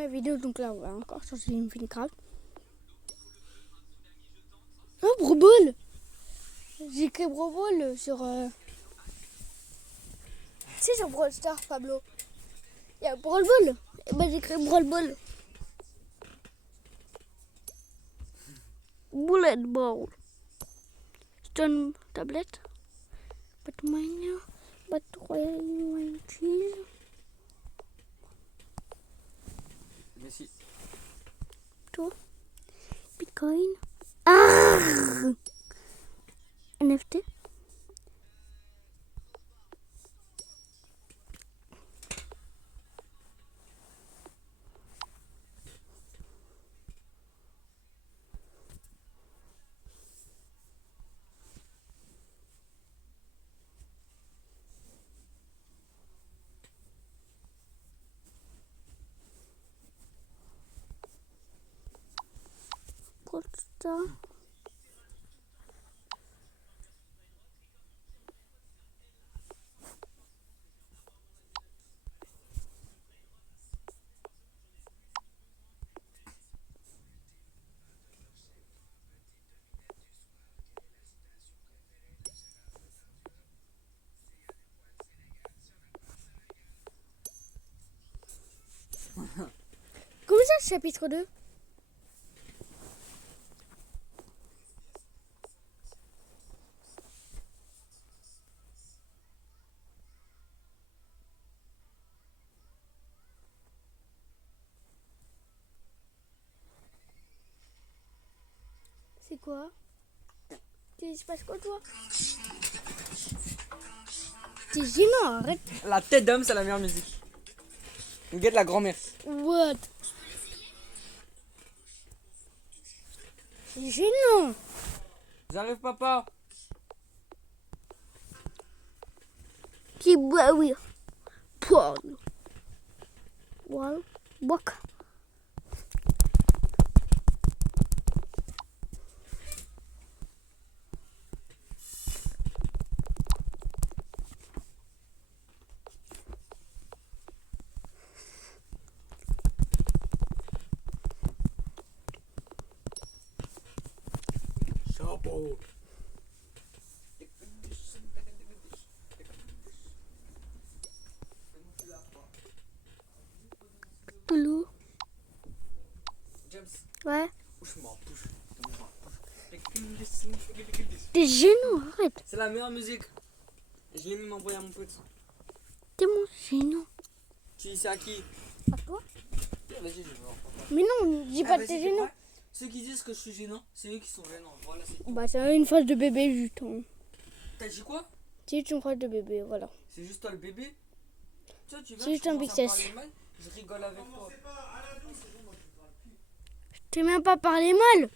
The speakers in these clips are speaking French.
La vidéo, donc là, on va encore changer une Minecraft. Oh, Brobol! J'ai écrit Brobol sur. Tu sais, sur Brawl Stars, Pablo. Il y a Brawl Ball. Et ben, j'ai écrit Brawl Ball. Bullet Ball. C'est une tablette. Batmania. Battle Royale Cheese. Merci. Toi. Bitcoin. Ah! NFT. Brawl Stars. Comment ça, chapitre 2? C'est quoi? Il se passe quoi, toi? T'es gênant, arrête. La tête d'homme, c'est la meilleure musique. Regarde la grand-mère. What? C'est gênant. J'arrive, papa. Qui boit, oui. Paul. Wall. Boc. Chapeau. Toulou. James. Ouais. Touche-moi, touche. T'es gênant, arrête. C'est la meilleure musique. Je l'ai même envoyé à mon pote. T'es mon gênant. Tu dis ça à qui? À toi? Vas-y, je vais voir. Mais non, dis pas que vas-y, t'es c'est gênant. quoi? Ceux qui disent que je suis gênant, c'est eux qui sont gênants. Voilà, c'est tout. Bah, c'est une phrase de bébé, juste. Hein. T'as dit quoi? C'est juste une phrase de bébé, voilà. C'est juste toi le bébé? Tu vois, tu viens, C'est juste un commences à big me sis. parler mal, je rigole avec toi. Je t'ai même pas parlé mal.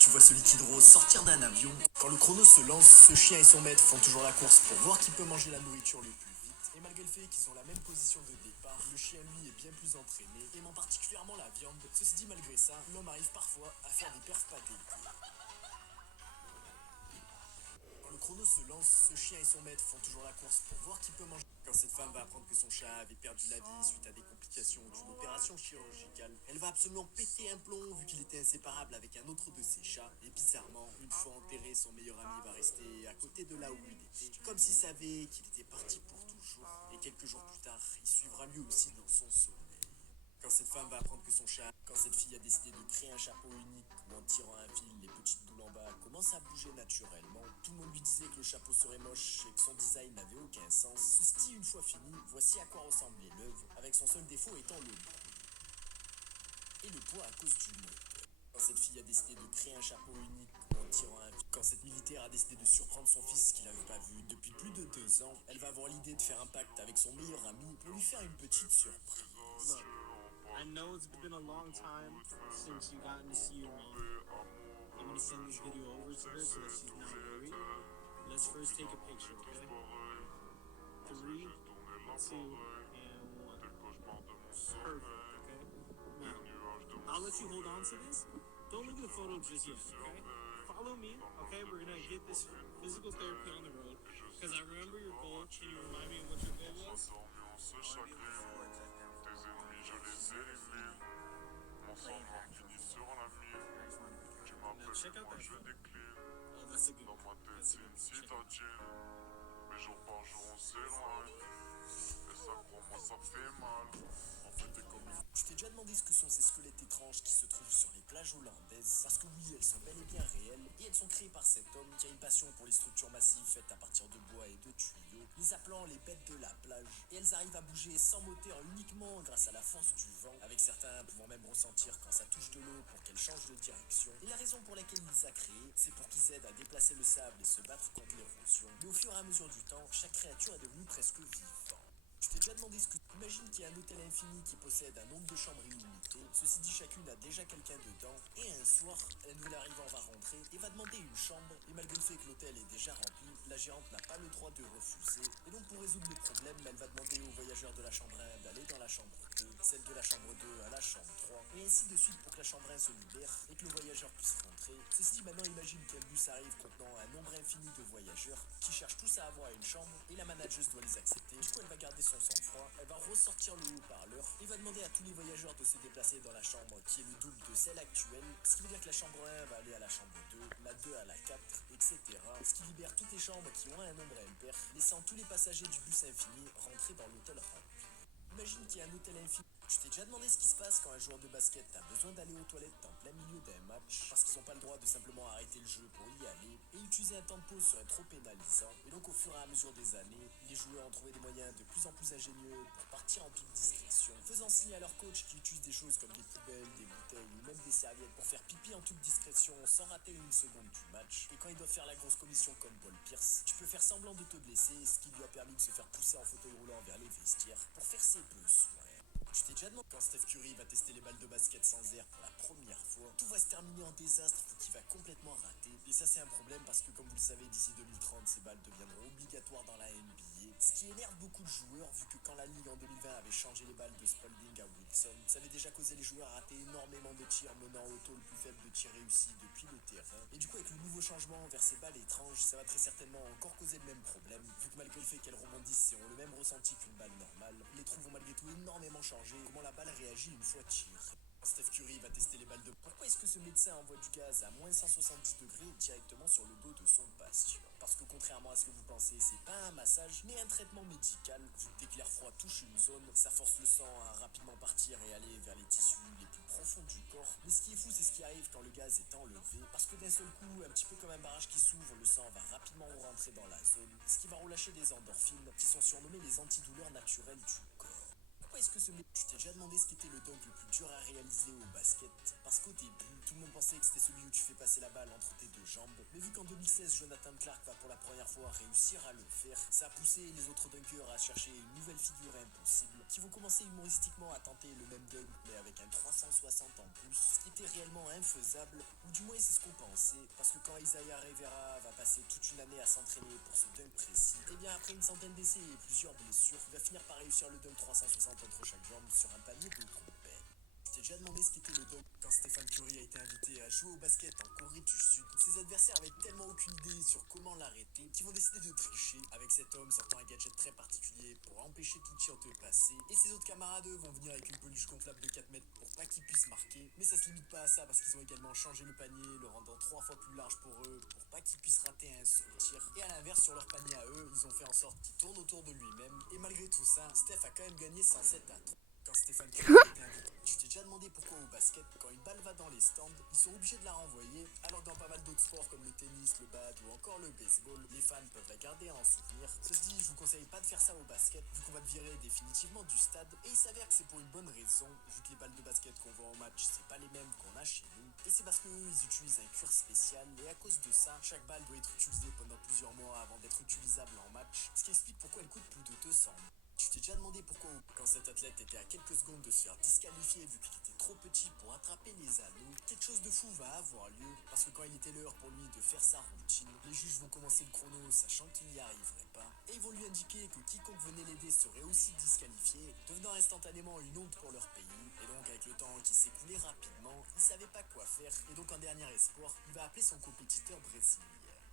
Tu vois ce liquide rose sortir d'un avion. Quand le chrono se lance, ce chien et son maître font toujours la course pour voir qui peut manger la nourriture le plus vite. Et malgré le fait qu'ils ont la même position de départ, le chien lui est bien plus entraîné, aimant particulièrement la viande. Ceci dit, malgré ça, l'homme arrive parfois à faire des perfs pâtés. Quand le chrono se lance, ce chien et son maître font toujours la course pour voir qui peut manger. Quand cette femme va apprendre que son chat avait perdu la vie suite à des complications d'une opération, opération chirurgicale. Elle va absolument péter un plomb vu qu'il était inséparable avec un autre de ses chats. Et bizarrement, une fois enterré, son meilleur ami va rester à côté de là où il était, comme s'il savait qu'il était parti pour toujours. Et quelques jours plus tard, il suivra lui aussi dans son sommeil. Quand cette femme va apprendre que son chat, quand cette fille a décidé de créer un chapeau unique où en tirant un fil, les petites boules en bas commencent à bouger naturellement, tout le monde lui disait que le chapeau serait moche et que son design n'avait aucun sens. Ceci dit, une fois fini, voici à quoi ressemblait l'œuvre, avec son seul défaut étant le bruit et le poids à cause du moteur. Quand cette fille a décidé de créer un chapeau unique en tirant un fil, quand cette militaire a décidé de surprendre son fils qu'il n'avait pas vu depuis plus de 2 ans, elle va avoir l'idée de faire un pacte avec son meilleur ami pour lui faire une petite surprise. I know it's been a long time since you gotten to see your mom. I'm gonna send this video over to her so that she's not worried. Let's first take a picture, okay? 3, 2, and 1. Perfect, okay? Now, I'll let you hold on to this. Don't look at the photo just yet, okay? Follow me, okay? We're gonna get this physical therapy on the road. Because I remember your goal. Can you remind me of what your goal was? Now check out that photo. Oh, that's a good one. That's a good one. Check it out. Tu t'es déjà demandé ce que sont ces squelettes étranges qui se trouvent sur les plages hollandaises? Parce que oui, elles sont bel et bien réelles, et elles sont créées par cet homme qui a une passion pour les structures massives faites à partir de bois et de tuyaux, les appelant les bêtes de la plage. Et elles arrivent à bouger sans moteur uniquement grâce à la force du vent, avec certains pouvant même ressentir quand ça touche de l'eau pour qu'elles changent de direction. Et la raison pour laquelle il les a créées, c'est pour qu'ils aident à déplacer le sable et se battre contre l'érosion. Mais au fur et à mesure du temps, chaque créature est devenue presque vivante. Tu t'es déjà demandé ce que... Imagine qu'il y a un hôtel infini qui possède un nombre de chambres illimité. Ceci dit, chacune a déjà quelqu'un dedans. Et un soir, un nouvel arrivant va rentrer et va demander une chambre. Et malgré le fait que l'hôtel est déjà rempli, la gérante n'a pas le droit de refuser. Et donc pour résoudre le problème, elle va demander aux voyageurs de la chambre 1 d'aller dans la chambre 2, celle de la chambre 2 à la chambre 3, et ainsi de suite pour que la chambre 1 se libère et que le voyageur puisse rentrer. Ceci dit, maintenant imagine qu'un bus arrive contenant un nombre infini de voyageurs qui cherchent tous à avoir une chambre et la manageuse doit les accepter. Du coup, elle va garder son sang-froid, elle va ressortir le haut-parleur et va demander à tous les voyageurs de se déplacer dans la chambre qui est le double de celle actuelle, ce qui veut dire que la chambre 1 va aller à la chambre 2, la 2 à la 4, etc. Ce qui libère toutes les chambres qui ont un nombre impair, laissant tous les passagers du bus infini rentrer dans l'hôtel rempli. Imagine qu'il y a un hôtel infini. Tu t'es déjà demandé ce qui se passe quand un joueur de basket a besoin d'aller aux toilettes en plein milieu d'un match parce qu'ils n'ont pas le droit de simplement arrêter le jeu pour y aller, et utiliser un temps de pause serait trop pénalisant. Et donc au fur et à mesure des années, les joueurs ont trouvé des moyens de plus en plus ingénieux pour partir en toute discrétion, faisant signe à leur coach qui utilise des choses comme des poubelles, des bouteilles ou même des serviettes pour faire pipi en toute discrétion sans rater une seconde du match. Et quand ils doivent faire la grosse commission comme Paul Pierce, tu peux faire semblant de te blesser, ce qui lui a permis de se faire pousser en fauteuil roulant vers les vestiaires pour faire ses besoins. Tu t'es déjà demandé quand Steph Curry va tester les balles de basket sans air pour la première fois, tout va se terminer en désastre vu qu'il va complètement rater. Et ça c'est un problème parce que comme vous le savez, d'ici 2030, ces balles deviendront obligatoires dans la NBA. Ce qui énerve beaucoup de joueurs vu que quand la Ligue en 2020 avait changé les balles de Spalding à Wilson, ça avait déjà causé les joueurs à rater énormément de tirs, menant au taux le plus faible de tirs réussis depuis le terrain. Et du coup avec le nouveau changement vers ces balles étranges, ça va très certainement encore causer le même problème, vu que malgré le fait qu'elles rebondissent et ont le même ressenti qu'une balle normale, les trous vont malgré tout énormément changer comment la balle réagit une fois tirée. Steph Curry va tester les balles de... Pourquoi est-ce que ce médecin envoie du gaz à moins 170 degrés directement sur le dos de son patient? Parce que contrairement à ce que vous pensez, c'est pas un massage, mais un traitement médical. Vu que l'éclair froid touche une zone, ça force le sang à rapidement partir et aller vers les tissus les plus profonds du corps. Mais ce qui est fou, c'est ce qui arrive quand le gaz est enlevé. Parce que d'un seul coup, un petit peu comme un barrage qui s'ouvre, le sang va rapidement rentrer dans la zone, ce qui va relâcher des endorphines, qui sont surnommées les antidouleurs naturelles du corps. Pourquoi est-ce que ce mec... Tu t'es déjà demandé ce qu'était le dunk le plus dur à réaliser au basket? Parce qu'au début, tout le monde pensait que c'était celui où tu fais passer la balle entre tes deux jambes. Mais vu qu'en 2016, Jonathan Clark va pour la première fois réussir à le faire, ça a poussé les autres dunkers à chercher une nouvelle figure impossible, qui vont commencer humoristiquement à tenter le même dunk, mais avec un 360 en plus, ce qui était réellement infaisable, ou du moins c'est ce qu'on pensait, parce que quand Isaiah Rivera va passer toute une année à s'entraîner pour ce dunk précis, et bien après une centaine d'essais et plusieurs blessures, il va finir par réussir le dunk 360 entre chaque jambe sur un panier de trompette. Tu t'es déjà déjà demandé ce qu'était le dog quand Stephen Curry a été invité à jouer au basket en Corée du Sud? Ses adversaires avaient tellement aucune idée sur comment l'arrêter qu'ils vont décider de tricher avec cet homme sortant un gadget très particulier pour empêcher tout tir de passer. Et ses autres camarades eux vont venir avec une peluche gonflable de 4 mètres pour pas qu'ils puissent marquer. Mais ça se limite pas à ça parce qu'ils ont également changé le panier, le rendant 3 fois plus large pour eux pour pas qu'ils puissent rater un seul tir. Et à l'inverse, sur leur panier à eux, ils ont fait en sorte qu'il tourne autour de lui-même. Et malgré tout ça, Steph a quand même gagné 107 à 3. Quand Stephen Curry a été invité, tu t'es déjà demandé pourquoi au basket, quand une balle va dans les stands, ils sont obligés de la renvoyer, alors que dans pas mal d'autres sports comme le tennis, le bat ou encore le baseball, les fans peuvent la garder en souvenir. Ceci dit, je vous conseille pas de faire ça au basket, vu qu'on va te virer définitivement du stade, et il s'avère que c'est pour une bonne raison, vu que les balles de basket qu'on voit en match, c'est pas les mêmes qu'on a chez nous, et c'est parce qu'eux, ils utilisent un cuir spécial, et à cause de ça, chaque balle doit être utilisée pendant plusieurs mois avant d'être utilisable en match, ce qui explique pourquoi elle coûte plus de 200 000. Tu t'es déjà demandé pourquoi, quand cet athlète était à quelques secondes de se faire disqualifier vu qu'il était trop petit pour attraper les anneaux, quelque chose de fou va avoir lieu parce que quand il était l'heure pour lui de faire sa routine, les juges vont commencer le chrono sachant qu'il n'y arriverait pas et ils vont lui indiquer que quiconque venait l'aider serait aussi disqualifié, devenant instantanément une honte pour leur pays. Et donc avec le temps qui s'écoulait rapidement, il savait pas quoi faire et donc en dernier espoir, il va appeler son compétiteur brésilien.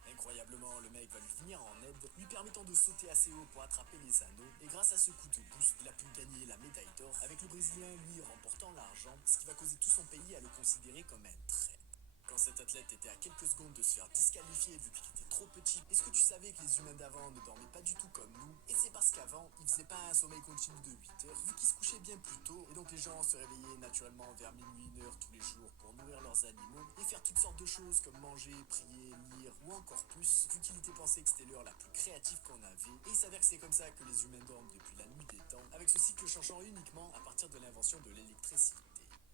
Incroyablement, le mec va lui venir en aide, lui permettant de sauter assez haut pour attraper les anneaux, et grâce à ce coup de boost, il a pu gagner la médaille d'or, avec le Brésilien lui remportant l'argent, ce qui va causer tout son pays à le considérer comme un traître. Quand cet athlète était à quelques secondes de se faire disqualifier vu qu'il était trop petit, est-ce que tu savais que les humains d'avant ne dormaient pas du tout comme nous? Et c'est parce qu'avant, ils faisaient pas un sommeil continu de 8 heures, vu qu'ils se couchaient bien plus tôt, et donc les gens se réveillaient naturellement vers minuit, 1 heure tous les jours pour nourrir leurs animaux, et faire toutes sortes de choses comme manger, prier, lire, ou encore plus, vu qu'il était pensé que c'était l'heure la plus créative qu'on avait, et il s'avère que c'est comme ça que les humains dorment depuis la nuit des temps, avec ce cycle changeant uniquement à partir de l'invention de l'électricité.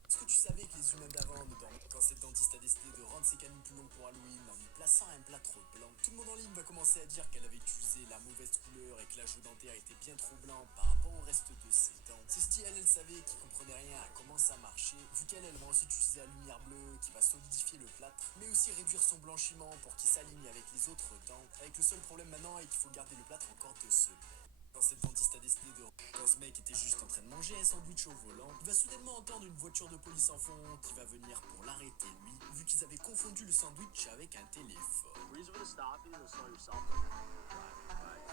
Est-ce que tu savais que les humains d'avant ne dormaient quand cette dentiste a décidé de rendre ses canines plus longues pour Halloween en y plaçant un plâtre blanc? Tout le monde en ligne va commencer à dire qu'elle avait utilisé la mauvaise couleur et que l'ajout dentaire était bien trop blanc par rapport au reste de ses dents. Ceci dit, elle savait qu'il comprenait rien à comment ça marchait, vu qu'elle va aussi utiliser la lumière bleue qui va solidifier le plâtre, mais aussi réduire son blanchiment pour qu'il s'aligne avec les autres dents, avec le seul problème maintenant est qu'il faut garder le plâtre encore 2 semaines. Quand cette dentiste a décidé de... Quand ce mec était juste en train de manger un sandwich au volant, il va soudainement entendre une voiture de police en fond qui va venir pour l'arrêter lui, vu qu'ils avaient confondu le sandwich avec un téléphone. Reason to stop you is so yourself.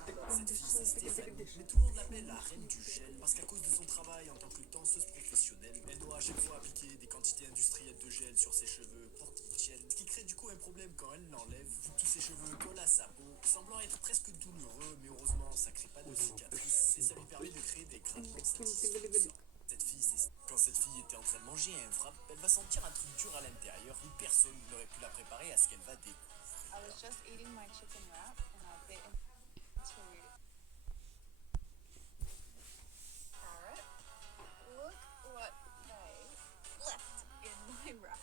Cette fille, c'est Stéphanie, mais tout le monde l'appelle la reine du gel, parce qu'à cause de son travail en tant que danseuse professionnelle, elle doit à chaque fois appliquer des quantités industrielles de gel sur ses cheveux pour qu'ils tiennent, ce qui crée du coup un problème quand elle l'enlève, vu que tous ses cheveux collent à sa peau, semblant être presque douloureux, mais heureusement ça crée pas de cicatrices, et ça lui permet de créer des grattements satisfaisants. Cette fille, quand cette fille était en train de manger un wrap, elle va sentir un truc dur à l'intérieur, et personne n'aurait pu la préparer à ce qu'elle va découvrir. I was just eating my chicken wrap and I bit into carrot. Look what they left in my wrap.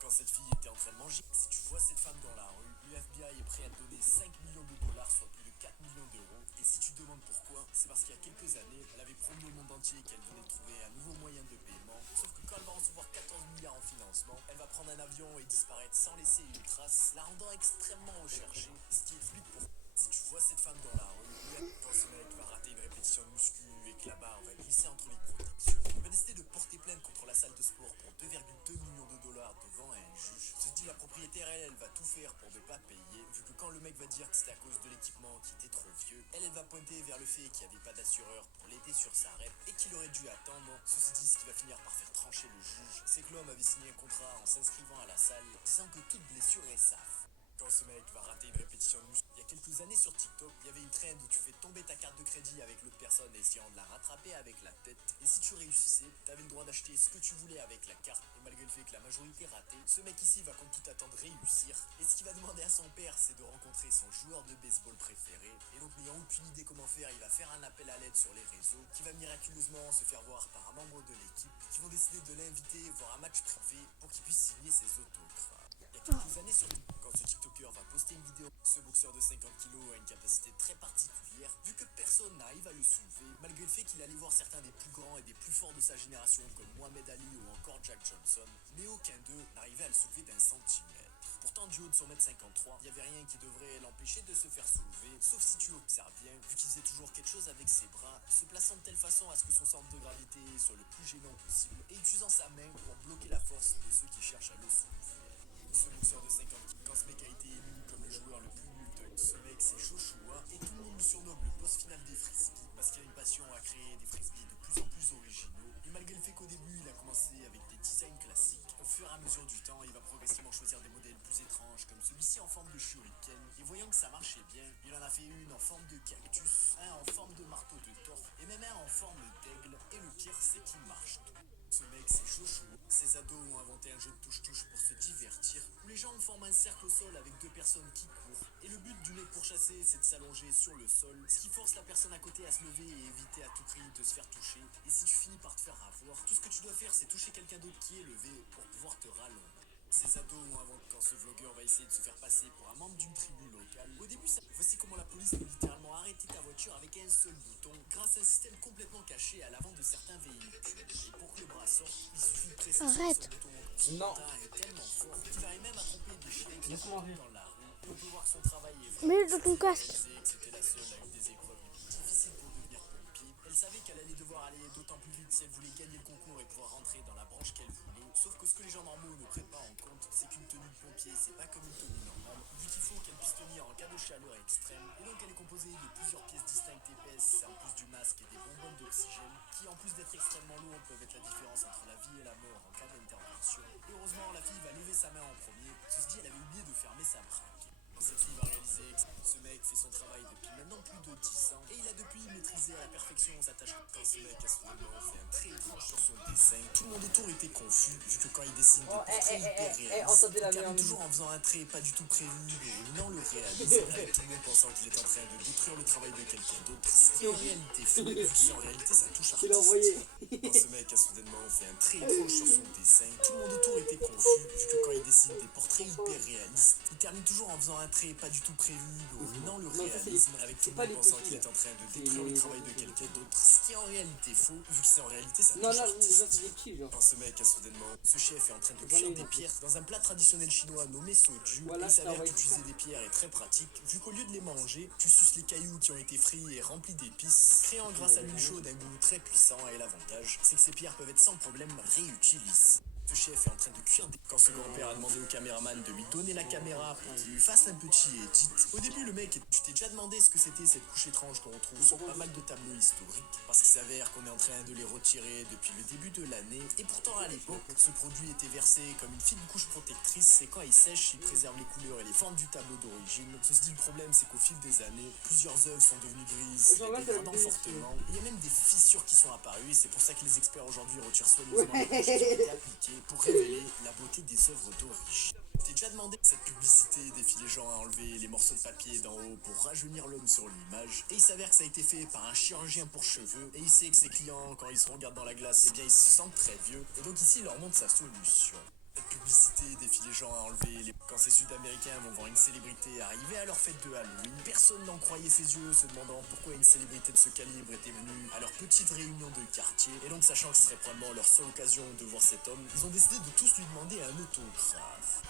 Quand cette fille était en train de manger, si tu vois cette femme dans la rue, le FBI est prêt à te donner 5 millions de dollars, soit plus de 4 millions d'euros. Et si tu te demandes pourquoi, c'est parce qu'il y a quelques années, elle avait promis au monde entier qu'elle venait de trouver un nouveau moyen de paiement. Sauf que quand elle va recevoir 14 milliards en financement, elle va prendre un avion et disparaître sans laisser une trace, la rendant extrêmement recherchée. Ce qui explique pourquoi. Si tu vois cette femme dans la rue, quand ce mec va rater une répétition de muscu et que la barre va glisser entre les protections, il va décider de porter plainte contre la salle de sport pour 2,2 millions de dollars devant un juge. Ceci dit, la propriétaire, elle va tout faire pour ne pas payer, vu que quand le mec va dire que c'est à cause de l'équipement qui était trop vieux, elle va pointer vers le fait qu'il n'y avait pas d'assureur pour l'aider sur sa rep et qu'il aurait dû attendre. Ceci dit, ce qui va finir par faire trancher le juge, c'est que l'homme avait signé un contrat en s'inscrivant à la salle, disant que toute blessure est safe. Quand ce mec va rater une répétition de muscu, il y a quelques années sur TikTok, il y avait une trend où tu fais tomber ta carte de crédit avec l'autre personne essayant de la rattraper avec la tête. Et si tu réussissais, tu avais le droit d'acheter ce que tu voulais avec la carte. Et malgré le fait que la majorité ratait, ce mec ici va contre tout attendre réussir. Et ce qu'il va demander à son père, c'est de rencontrer son joueur de baseball préféré. Et donc n'ayant aucune idée comment faire, il va faire un appel à l'aide sur les réseaux, qui va miraculeusement se faire voir par un membre de l'équipe, qui vont décider de l'inviter voir un match privé pour qu'il puisse signer ses autographes. Il y a quelques années sur quand ce TikToker va poster une vidéo, ce boxeur de 50 kg a une capacité très particulière, vu que personne n'arrive à le soulever, malgré le fait qu'il allait voir certains des plus grands et des plus forts de sa génération, comme Mohamed Ali ou encore Jack Johnson, mais aucun d'eux n'arrivait à le soulever d'un centimètre. Pourtant, du haut de son mètre 53, il n'y avait rien qui devrait l'empêcher de se faire soulever, sauf si tu observes bien, vu qu'il faisait toujours quelque chose avec ses bras, se plaçant de telle façon à ce que son centre de gravité soit le plus gênant possible, et utilisant sa main pour bloquer la force de ceux qui cherchent à le soulever. Ce boxeur de 50 quand ce mec a été élu comme le joueur le plus nul de ce mec, c'est Joshua, et tout le monde le surnomme le boss final des frisbees, parce qu'il a une passion à créer des frisbees de plus en plus originaux, et malgré le fait qu'au début il a commencé avec des designs classiques, au fur et à mesure du temps il va progressivement choisir des modèles plus étranges, comme celui-ci en forme de shuriken, et voyant que ça marchait bien, il en a fait une en forme de cactus, un en forme de marteau de Thor, et même un en forme d'aigle, et le pire c'est qu'il marche tout. Ce mec, c'est Joshua. Ces ados ont inventé un jeu de touche-touche pour se divertir, où les gens forment un cercle au sol avec deux personnes qui courent. Et le but du mec pour chasser, c'est de s'allonger sur le sol, ce qui force la personne à côté à se lever et éviter à tout prix de se faire toucher. Et si tu finis par te faire avoir, tout ce que tu dois faire, c'est toucher quelqu'un d'autre qui est levé pour pouvoir te rallonger. Ces ados ont inventé quand ce vlogueur va essayer de se faire passer pour un membre d'une tribu locale. Au début, voici comment la police peut littéralement arrêter ta voiture avec un seul bouton, grâce à un système complètement caché à l'avant de certains véhicules. Et pour que le bras sorte, il suffit de presser sur ce bouton. Non. Est tellement fort qu'il arrive même à tromper des chiens qui Laisse-moi sont rire. dans la rue. On peut voir que son travail est Mets dans ton casque. C'était la seule à une des épreuves les plus difficiles pour devenir pompier. Elle savait qu'elle allait devoir aller d'autant plus vite si elle voulait gagner le concours et pouvoir rentrer dans la branche qu'elle voulait. Sauf que ce que les gens normaux ne prennent pas en compte, c'est qu'une tenue de pompier, c'est pas comme une tenue normale, vu qu'il faut qu'elle puisse tenir en cas de chaleur extrême. Et donc elle est composée de plusieurs pièces distinctes épaisses, en plus du masque et des bonbonnes d'oxygène, qui en plus d'être extrêmement lourdes peuvent être la différence entre la vie et la mort en cas d'intervention. Et heureusement, la fille va lever sa main en premier, ceci dit, elle avait oublié de fermer sa braque. Cette fille va réaliser que ce mec fait son travail depuis maintenant plus de 10 ans, et il a depuis maîtrisé à la perfection sa tâche. Quand ce mec a soudainement fait un trait étrange sur son dessin, tout le monde autour était confus, vu que quand il dessine des portraits hyper réalistes, il termine toujours en faisant un trait pas du tout prévu, mais ruinant le réalisme, avec tout le monde pensant qu'il est en train de détruire le travail de quelqu'un d'autre, ce qui est en réalité faux, vu que en réalité sa touche artistique. Quand ce mec a soudainement fait un trait étrange sur son dessin, tout le monde autour était confus, vu que quand il dessine des portraits hyper réalistes, il termine toujours en faisant un trait pas du tout prévu, ruinant le réalisme, avec tout le monde pensant qu'il est en train de détruire le travail de quelqu'un d'autre, ce qui est en réalité faux, vu que c'est en réalité sa touche artistique. Quand ce mec a soudainement, ce chef est en train de cuire des pierres dans un plat traditionnel chinois nommé soju, et il s'avère qu'utiliser des pierres est très pratique, vu qu'au lieu de les manger, tu suces les cailloux qui ont été frits et remplis d'épices, créant grâce à l'huile chaude un goût très puissant, et l'avantage, c'est que ces pierres peuvent être sans problème réutilisées. Ce chef est en train de cuire des... Quand ce grand-père a demandé au caméraman de lui donner la caméra pour qu'il lui fasse un petit edit, au début le mec, tu t'es déjà demandé ce que c'était cette couche étrange qu'on retrouve sur pas mal de tableaux historiques, parce qu'il s'avère qu'on est en train de les retirer depuis le début de l'année, et pourtant à l'époque, ce produit était versé comme une fine couche protectrice, et quand il sèche, il préserve les couleurs et les formes du tableau d'origine. Ceci dit, le problème, c'est qu'au fil des années, plusieurs œuvres sont devenues grises, dégradant fortement. Il y a même des fissures qui sont apparues, et c'est pour ça que les experts aujourd'hui retirent soigneusement les couches qui ont été appliquées pour révéler la beauté des œuvres d'origine. T'es déjà demandé cette publicité défie les gens à enlever les morceaux de papier d'en haut pour rajeunir l'homme sur l'image, et il s'avère que ça a été fait par un chirurgien pour cheveux, et il sait que ses clients, quand ils se regardent dans la glace, eh bien ils se sentent très vieux, et donc ici il leur montre sa solution. Cette publicité défie les gens à enlever les... Quand ces Sud-Américains vont voir une célébrité arriver à leur fête de Halloween, personne n'en croyait ses yeux, se demandant pourquoi une célébrité de ce calibre était venue à leur petite réunion de quartier. Et donc, sachant que ce serait probablement leur seule occasion de voir cet homme, ils ont décidé de tous lui demander un autographe.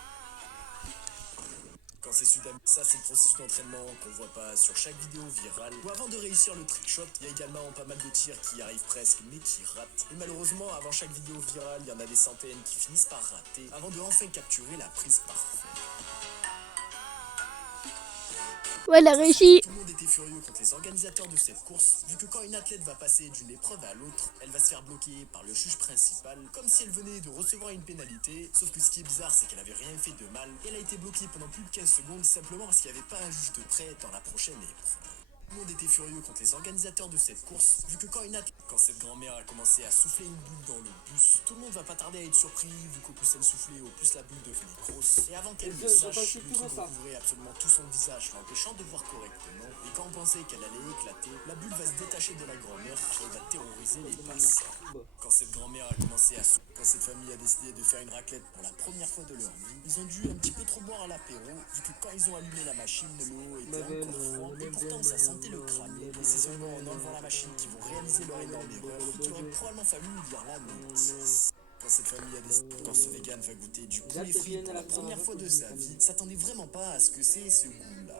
Quand c'est ça c'est le processus d'entraînement qu'on voit pas sur chaque vidéo virale. Ou avant de réussir le trick shot, il y a également pas mal de tirs qui arrivent presque mais qui ratent. Et malheureusement, avant chaque vidéo virale, il y en a des centaines qui finissent par rater avant de enfin capturer la prise parfaite. Ouais, elle a réussi. Tout le monde était furieux contre les organisateurs de cette course, vu que quand une athlète va passer d'une épreuve à l'autre, elle va se faire bloquer par le juge principal, comme si elle venait de recevoir une pénalité, sauf que ce qui est bizarre, c'est qu'elle avait rien fait de mal, et elle a été bloquée pendant plus de 15 secondes, simplement parce qu'il n'y avait pas un juge de prêt dans la prochaine épreuve. Tout le monde était furieux contre les organisateurs de cette course, vu que quand cette grand-mère a commencé à souffler une boule dans le bus, tout le monde va pas tarder à être surpris, vu qu'au plus elle soufflait, au plus la boule devenait grosse. Et avant qu'elle le sache, le truc recouvrait absolument tout son visage, l'empêchant de voir correctement. Et quand on pensait qu'elle allait éclater, la bulle va se détacher de la grand-mère et va terroriser les passants. Quand cette grand-mère a commencé à souffler, quand cette famille a décidé de faire une raclette pour la première fois de leur vie, ils ont dû un petit peu trop boire à l'apéro, vu que quand ils ont allumé la machine, l'eau était encore froid, et pourtant ça sentait le cramer. Et c'est seulement en enlevant la machine qu'ils vont réaliser leur énorme erreur, qu'il aurait probablement fallu lire la notice. Quand cette famille a décidé, quand ce vegan va goûter du poulet frit pour la première fois de sa vie, s'attendait vraiment pas à ce que c'est ce goût-là.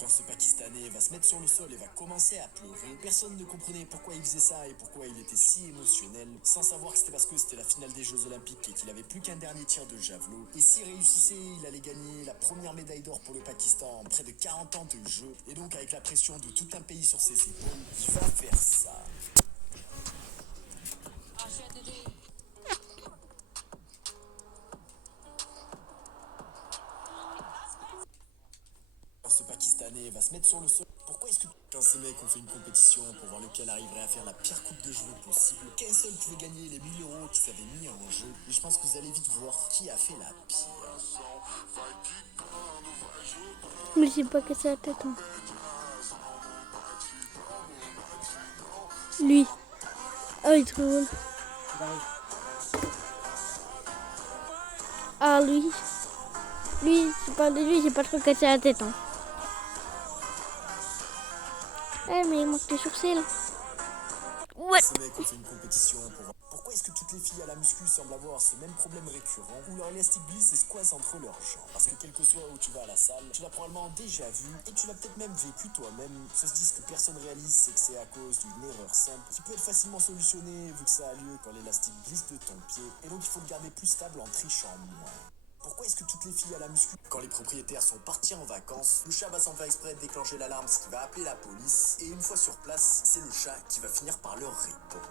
Quand ce Pakistanais va se mettre sur le sol et va commencer à pleurer, personne ne comprenait pourquoi il faisait ça et pourquoi il était si émotionnel, sans savoir que c'était parce que c'était la finale des Jeux Olympiques et qu'il avait plus qu'un dernier tir de javelot. Et s'il réussissait, il allait gagner la première médaille d'or pour le Pakistan en près de 40 ans de jeu. Et donc avec la pression de tout un pays sur ses épaules, il va faire ça. Quand ce Pakistanais va se mettre sur le sol, pourquoi est-ce que quand ces mecs ont fait une compétition pour voir lequel arriverait à faire la pire coupe de cheveux possible, qu'un seul pouvait gagner les 1000 euros qu'ils avaient mis en jeu, et je pense que vous allez vite voir qui a fait la pire. Mais j'ai pas cassé la tête. Hein. Lui. Ah, il est trop drôle. Ah, lui. Lui, je parle de lui, j'ai pas trop cassé la tête. Hein. Eh, mais il manque des sourcils. What? Ces mecs ont fait une compétition pour voir pourquoi est-ce que toutes les filles à la muscu semblent avoir ce même problème récurrent où leur élastique glisse et squasse entre leurs jambes. Parce que quel que soit où tu vas à la salle, tu l'as probablement déjà vu et tu l'as peut-être même vécu toi-même. Ça se dit que personne réalise, c'est que c'est à cause d'une erreur simple qui peut être facilement solutionnée vu que ça a lieu quand l'élastique glisse de ton pied et donc il faut le garder plus stable en trichant moins. Pourquoi est-ce que toutes les filles à la muscu, quand les propriétaires sont partis en vacances, le chat va sans faire exprès déclencher l'alarme, ce qui va appeler la police, et une fois sur place, c'est le chat qui va finir par leur répondre.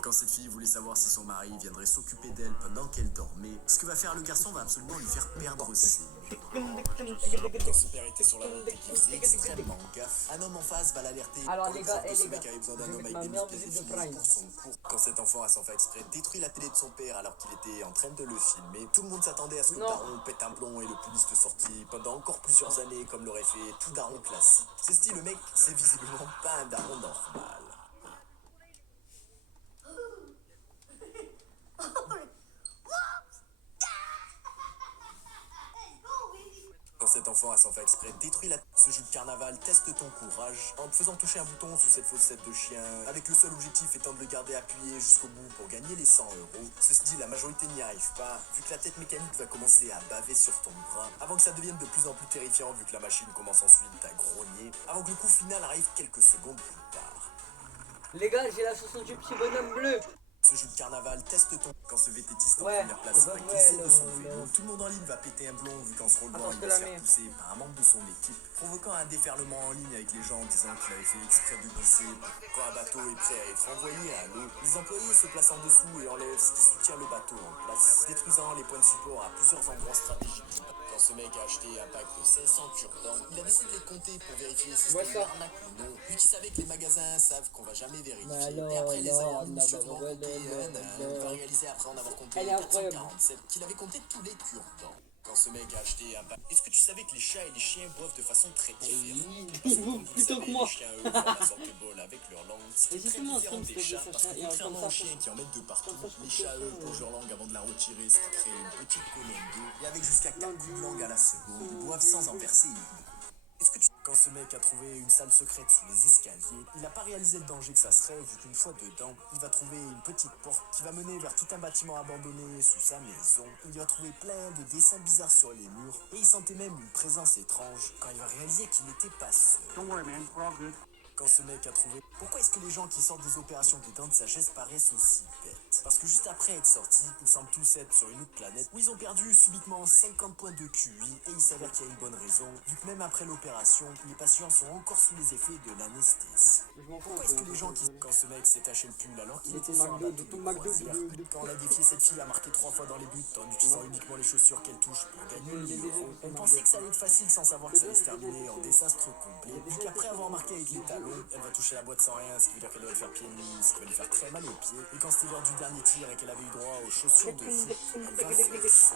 Quand cette fille voulait savoir si son mari viendrait s'occuper d'elle pendant qu'elle dormait, ce que va faire le garçon va absolument lui faire perdre ses nerfs. Quand ce père était sur la route et qu'il faisait extrêmement gaffe, un homme en face va l'alerter. Alors, pour les le gars, fait que eh, ce les mec gars, avait besoin je d'un vais homme mettre avec ma des meilleure muscles musique de définis Prime. pour son cours. Quand cet enfant a sans faire exprès détruit la télé de son père alors qu'il était en train de le filmer, tout le monde s'attendait à ce que Non. Daron pète un plomb et le punisse de sortie pendant encore plusieurs années comme l'aurait fait tout Daron classique. C'est style, le mec, c'est visiblement pas un Daron normal. Quand cet enfant a sans faire exprès détruit ce jeu de carnaval teste ton courage en te faisant toucher un bouton sous cette fausse tête de chien, avec le seul objectif étant de le garder appuyé jusqu'au bout pour gagner les 100 euros. Ceci dit, la majorité n'y arrive pas, vu que la tête mécanique va commencer à baver sur ton bras, avant que ça devienne de plus en plus terrifiant, vu que la machine commence ensuite à grogner, avant que le coup final arrive quelques secondes plus tard. Les gars, j'ai la chanson du petit bonhomme bleu. Ce jeu de carnaval teste ton... Quand ce vététiste en Ouais, première place va ouais, glisser de son le- vélo, tout le monde en ligne va péter un blond vu qu'en se relevant Attends, je il te va la se faire mets. pousser par un membre de son équipe, provoquant un déferlement en ligne avec les gens en disant qu'il avait fait exprès de glisser. Quand un bateau est prêt à être envoyé à l'eau, les employés se placent en dessous et enlèvent ce qui soutient le bateau en place, détruisant les points de support à plusieurs endroits stratégiques. Quand ce mec a acheté un pack de 500 cure-dents, il a décidé de les compter pour vérifier si c'était une arnaque ou non, vu qu'il savait que les magasins savent qu'on va jamais vérifier. Et après les ayant minutieusement comptés un à un, il va réaliser après en avoir compté Elle est incroyable. 447 qu'il avait compté tous les cure-dents. Quand ce mec a acheté un pack... Est-ce que tu savais que les chats et les chiens boivent de façon très différente? Parce que, comme vous le Plutôt que savez, moi. les chiens, eux, forment un sorte de bol avec leur langue, ce qui est Mais très justement, différent si on des se chats, faisait parce ça, que et contrairement comme aux ça, chiens qui en mettent de partout, comme ça, je les peux chats, faire eux, ça, posent leur langue avant de la retirer, ce qui crée une petite colonne d'eau, et avec jusqu'à 4 coups de langue à la seconde, ils boivent sans en verser une. Est-ce que tu... Quand ce mec a trouvé une salle secrète sous les escaliers, il n'a pas réalisé le danger que ça serait, vu qu'une fois dedans, il va trouver une petite porte qui va mener vers tout un bâtiment abandonné sous sa maison. Il va trouver plein de dessins bizarres sur les murs, et il sentait même une présence étrange quand il va réaliser qu'il n'était pas seul. Don't worry, man. We're all good. Quand ce mec a trouvé... Pourquoi est-ce que les gens qui sortent des opérations des dents de sagesse paraissent aussi bêtes? Parce que juste après être sortis, ils semblent tous être sur une autre planète où ils ont perdu subitement 50 points de QI et il s'avère qu'il y a une bonne raison, vu que même après l'opération, les patients sont encore sous les effets de l'anesthésie. Je m'en fous. Pourquoi est-ce que les gens qui... Quand ce mec s'est taché le pull alors qu'il Il était était sur un McDo, bateau tout de McDo, croisière, de- quand on a défié cette fille a marqué 3 fois dans les buts en utilisant uniquement les chaussures qu'elle touche pour gagner le euro, on pensait que ça allait être facile sans savoir que ça allait se terminer en désastre complet, vu qu'après avoir marqué avec les talons, elle va toucher la boîte sans rien, ce qui veut dire qu'elle doit le faire pieds nus, ce qui va lui faire très mal aux pieds, et quand c'était l'heure du dernier tir et qu'elle avait eu droit aux chaussures de foot, elle va faire ça.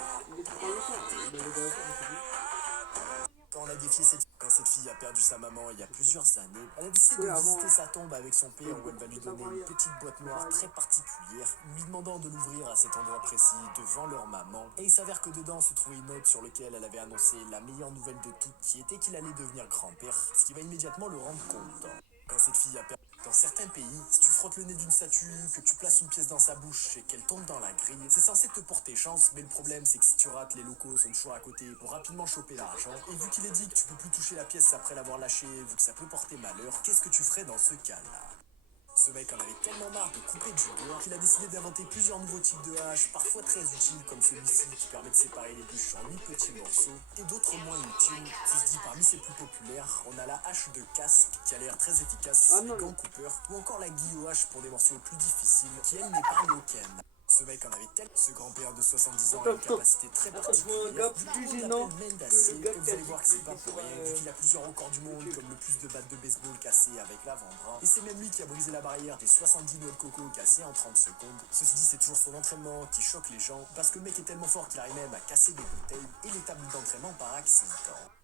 Quand on a défié quand cette fille a perdu sa maman il y a plusieurs années, elle a décidé de visiter sa tombe avec son père où elle va lui donner une petite boîte noire très particulière, lui demandant de l'ouvrir à cet endroit précis devant leur maman. Et il s'avère que dedans se trouvait une note sur laquelle elle avait annoncé la meilleure nouvelle de toutes, qui était qu'il allait devenir grand-père, ce qui va immédiatement le rendre content. Quand cette fille a perdu... Dans certains pays, si tu frottes le nez d'une statue, que tu places une pièce dans sa bouche et qu'elle tombe dans la grille, c'est censé te porter chance, mais le problème c'est que si tu rates, les locaux sont toujours à côté pour rapidement choper l'argent. Et vu qu'il est dit que tu peux plus toucher la pièce après l'avoir lâchée, vu que ça peut porter malheur, qu'est-ce que tu ferais dans ce cas-là? Ce mec en avait tellement marre de couper du bois qu'il a décidé d'inventer plusieurs nouveaux types de haches, parfois très utiles comme celui-ci qui permet de séparer les bûches en 8 petits morceaux, et d'autres moins utiles. Ceci dit, parmi ses plus populaires, on a la hache de casque qui a l'air très efficace, les gants Cooper, ou encore la guilloche pour des morceaux plus difficiles qui elle n'épargne aucun. Ce mec en avait tellement. Ce grand-père de 70 ans a une capacité très particulière. Du coup, on l'appelle Mendacier, et vous allez voir que c'est pas pour rien, vu qu'il a plusieurs records du monde, comme le plus de battes de baseball cassées avec l'avant-bras. Et c'est même lui qui a brisé la barrière des 70 noix de coco cassées en 30 secondes. Ceci dit, c'est toujours son entraînement qui choque les gens, parce que le mec est tellement fort qu'il arrive même à casser des bouteilles et les tables d'entraînement par accident.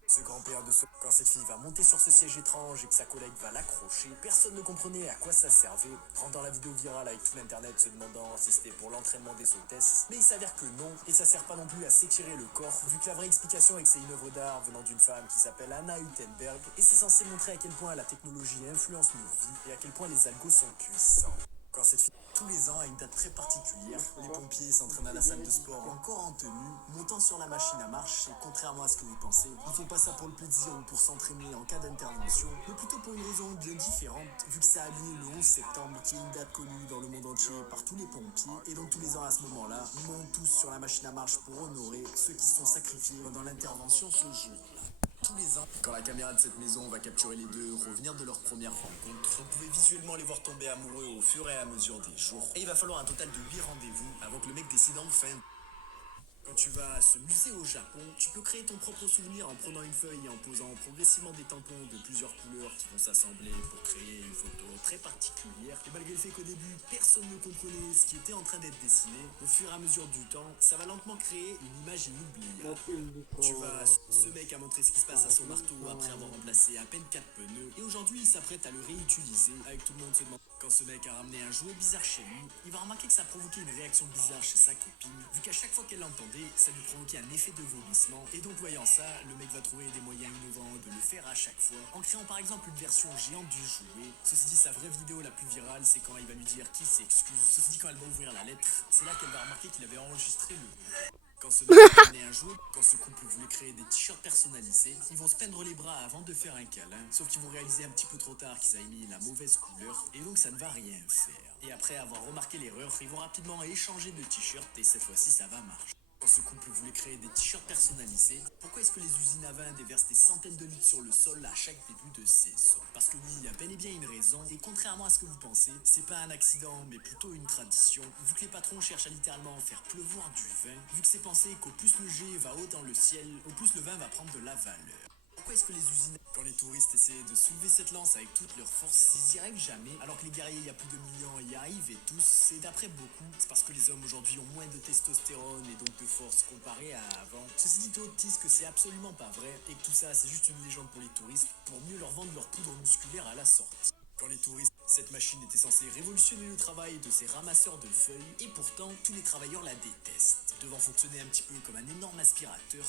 Ce grand-père de ce... Quand cette fille va monter sur ce siège étrange et que sa collègue va l'accrocher, personne ne comprenait à quoi ça servait, rendant la vidéo virale avec tout l'internet se demandant si c'était pour l'entraînement des hôtesses. Mais il s'avère que non, et ça sert pas non plus à s'étirer le corps, vu que la vraie explication est que c'est une œuvre d'art venant d'une femme qui s'appelle Anna Huttenberg, et c'est censé montrer à quel point la technologie influence nos vies et à quel point les algos sont puissants. Quand cette fille, tous les ans, à une date très particulière, les pompiers s'entraînent à la salle de sport encore en tenue, montant sur la machine à marche, et contrairement à ce que vous pensez, ils font pas ça pour le plaisir ou pour s'entraîner en cas d'intervention, mais plutôt pour une raison bien différente, vu que ça a lieu le 11 septembre, qui est une date connue dans le monde entier par tous les pompiers, et donc tous les ans à ce moment-là, ils montent tous sur la machine à marche pour honorer ceux qui se sont sacrifiés pendant l'intervention ce jour-là. Tous les ans, quand la caméra de cette maison va capturer les deux revenir de leur première rencontre, vous pouvez visuellement les voir tomber amoureux au fur et à mesure des jours. Et il va falloir un total de 8 rendez-vous avant que le mec décide enfin. Quand tu vas à ce musée au Japon, tu peux créer ton propre souvenir en prenant une feuille et en posant progressivement des tampons de plusieurs couleurs qui vont s'assembler pour créer une photo très particulière. Et malgré le fait qu'au début, personne ne comprenait ce qui était en train d'être dessiné, au fur et à mesure du temps, ça va lentement créer une image inoubliable. Tu vas, ce mec a montré ce qui se passe à son marteau après avoir remplacé à peine 4 pneus, et aujourd'hui il s'apprête à le réutiliser avec tout le monde se demande. Quand ce mec a ramené un jouet bizarre chez lui, il va remarquer que ça a provoqué une réaction bizarre chez sa copine, vu qu'à chaque fois qu'elle l'entendait, ça lui provoquait un effet de vomissement, et donc voyant ça, le mec va trouver des moyens innovants de le faire à chaque fois, en créant par exemple une version géante du jouet. Ceci dit, sa vraie vidéo la plus virale, c'est quand il va lui dire qu'il s'excuse. Ceci dit, quand elle va ouvrir la lettre, c'est là qu'elle va remarquer qu'il avait enregistré le... Quand ce mec a donné un jouet, quand ce couple voulait créer des t-shirts personnalisés, ils vont se peindre les bras avant de faire un câlin, sauf qu'ils vont réaliser un petit peu trop tard qu'ils avaient mis la mauvaise couleur, et donc ça ne va rien faire. Et après avoir remarqué l'erreur, ils vont rapidement échanger de t-shirts, et cette fois-ci ça va marcher. Quand ce couple voulait créer des t-shirts personnalisés, pourquoi est-ce que les usines à vin déversent des centaines de litres sur le sol à chaque début de saison? Parce que oui, il y a bel et bien une raison, et contrairement à ce que vous pensez, c'est pas un accident, mais plutôt une tradition, vu que les patrons cherchent à littéralement faire pleuvoir du vin, vu que c'est pensé qu'au plus le jet va haut dans le ciel, au plus le vin va prendre de la valeur. Pourquoi est-ce que les usines, quand les touristes essaient de soulever cette lance avec toute leur force, ils y arrivent jamais, alors que les guerriers il y a plus de 1000 ans y arrivent et tous, c'est d'après beaucoup, c'est parce que les hommes aujourd'hui ont moins de testostérone et donc de force comparé à avant. Ceci dit, d'autres disent que c'est absolument pas vrai et que tout ça c'est juste une légende pour les touristes pour mieux leur vendre leur poudre musculaire à la sortie. Quand les touristes, cette machine était censée révolutionner le travail de ces ramasseurs de feuilles, et pourtant, tous les travailleurs la détestent. Devant fonctionner un petit peu comme un énorme aspirateur,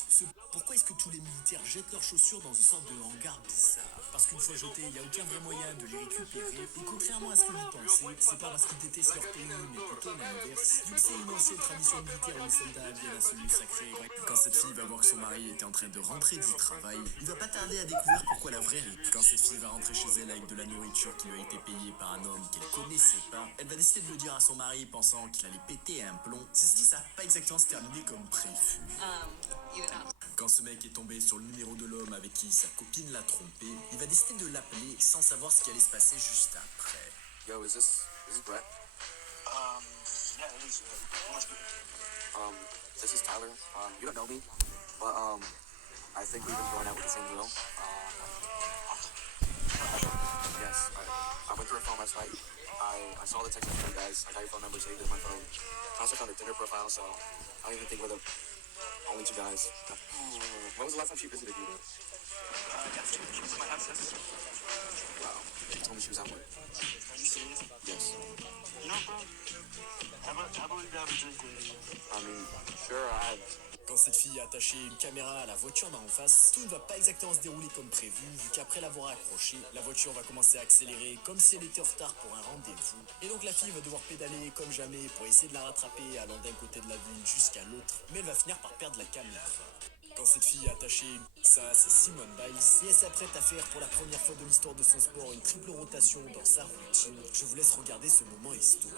pourquoi est-ce que tous les militaires jettent leurs chaussures dans une sorte de hangar bizarre? Parce qu'une fois jetés, il n'y a aucun vrai moyen de les récupérer, et contrairement à ce que vous pensez, c'est pas parce qu'ils détestent leur pays, mais plutôt l'inverse, vu que c'est une ancienne tradition militaire où les soldats viennent à ce lieu sacré. Quand cette fille va voir que son mari était en train de rentrer du travail, il va pas tarder à découvrir pourquoi la vraie raison. Quand cette fille va rentrer chez elle avec de la nourriture qui lui a été payée par un homme qu'elle connaissait pas, elle va décider de le dire à son mari pensant qu'il allait péter un plomb. Ceci dit, ça n'a pas exactement se terminé comme prévu. Quand ce mec est tombé sur le numéro de l'homme avec qui sa copine l'a trompé, il va décider de l'appeler sans savoir ce qui allait se passer juste après. Yo, is this Brett? Yeah, it is. This is Tyler. You don't know me, but I think we've been going out with the same girl. Yes, I went through her phone last night. I saw the text from you guys. I got your phone number saved in my phone. I also found her Tinder profile, so I don't even think we're the only two guys. When was the last time she visited you? Yesterday, she was at my house yesterday. Wow. She told me she was at work. Are you serious? Yes. You know, bro, I believe you have a drink with you. I mean, sure, I Quand cette fille a attaché une caméra à la voiture d'en face, tout ne va pas exactement se dérouler comme prévu, vu qu'après l'avoir accrochée, la voiture va commencer à accélérer comme si elle était en retard pour un rendez-vous. Et donc la fille va devoir pédaler comme jamais pour essayer de la rattraper allant d'un côté de la ville jusqu'à l'autre, mais elle va finir par perdre la caméra. Quand cette fille a attaché ça, c'est Simone Biles, et elle s'apprête à faire pour la première fois de l'histoire de son sport une triple rotation dans sa routine. Je vous laisse regarder ce moment historique.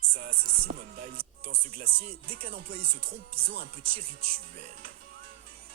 Ça, c'est Simone Biles. Dans ce glacier, dès qu'un employé se trompe, ils ont un petit rituel.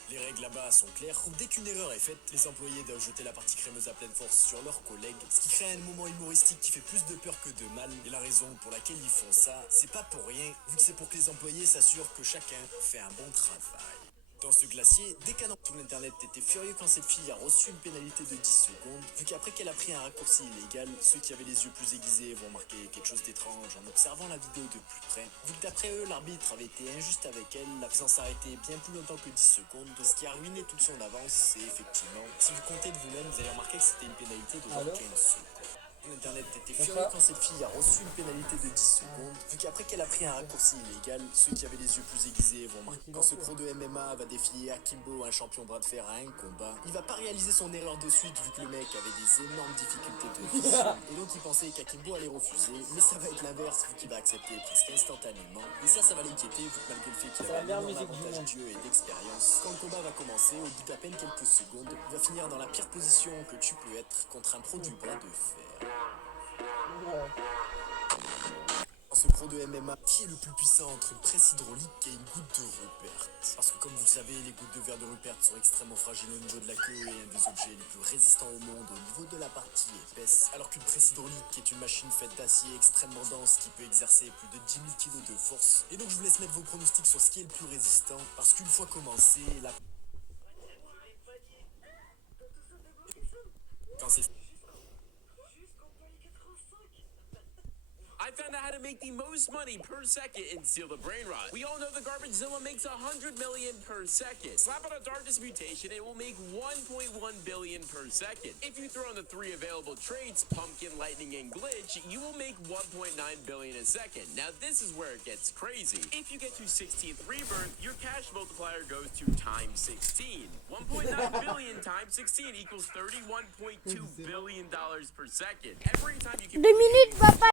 Les règles là-bas sont claires, où dès qu'une erreur est faite, les employés doivent jeter la partie crémeuse à pleine force sur leurs collègues, ce qui crée un moment humoristique qui fait plus de peur que de mal. Et la raison pour laquelle ils font ça, c'est pas pour rien, vu que c'est pour que les employés s'assurent que chacun fait un bon travail. Dans ce glacier, dès qu'un tout l'internet était furieux quand cette fille a reçu une pénalité de 10 secondes, vu qu'après qu'elle a pris un raccourci illégal, ceux qui avaient les yeux plus aiguisés vont marquer quelque chose d'étrange en observant la vidéo de plus près. Vu que d'après eux, l'arbitre avait été injuste avec elle, la faisant s'arrêter bien plus longtemps que 10 secondes, ce qui a ruiné toute son avance, et effectivement, si vous comptez de vous-même, vous allez remarquer que c'était une pénalité de 15 secondes. L'internet était furieux quand cette fille a reçu une pénalité de 10 secondes, vu qu'après qu'elle a pris un raccourci illégal, ceux qui avaient les yeux plus aiguisés vont marquer. Quand ce pro de MMA va défier Akimbo, un champion bras de fer, à un combat, il va pas réaliser son erreur de suite vu que le mec avait des énormes difficultés de vision, et donc il pensait qu'Akimbo allait refuser, mais ça va être l'inverse vu qu'il va accepter presque instantanément, et ça va l'inquiéter vu que malgré le fait qu'il avait un énorme avantage de jeu et d'expérience, quand le combat va commencer, au bout d'à peine quelques secondes, il va finir dans la pire position que tu peux être contre un pro du bras de fer. Ce pro de MMA, qui est le plus puissant entre une presse hydraulique et une goutte de Rupert? Parce que comme vous le savez, les gouttes de verre de Rupert sont extrêmement fragiles au niveau de la queue et un des objets les plus résistants au monde au niveau de la partie épaisse, alors qu'une presse hydraulique est une machine faite d'acier extrêmement dense qui peut exercer plus de 10 000 kg de force. Et donc je vous laisse mettre vos pronostics sur ce qui est le plus résistant, parce qu'une fois commencé, la... Quand c'est... I found out how to make the most money per second in Seal the Brain Rot. We all know the GarbageZilla makes 100 million per second. Slap on a Darkness mutation, it will make 1.1 billion per second. If you throw in the 3 available traits, Pumpkin, Lightning, and Glitch, you will make 1.9 billion a second. Now this is where it gets crazy. If you get to 16th rebirth, your cash multiplier goes to times 16. 1.9 billion times 16 equals $31.2 billion per second. Every time you can... 2 minutes, papa,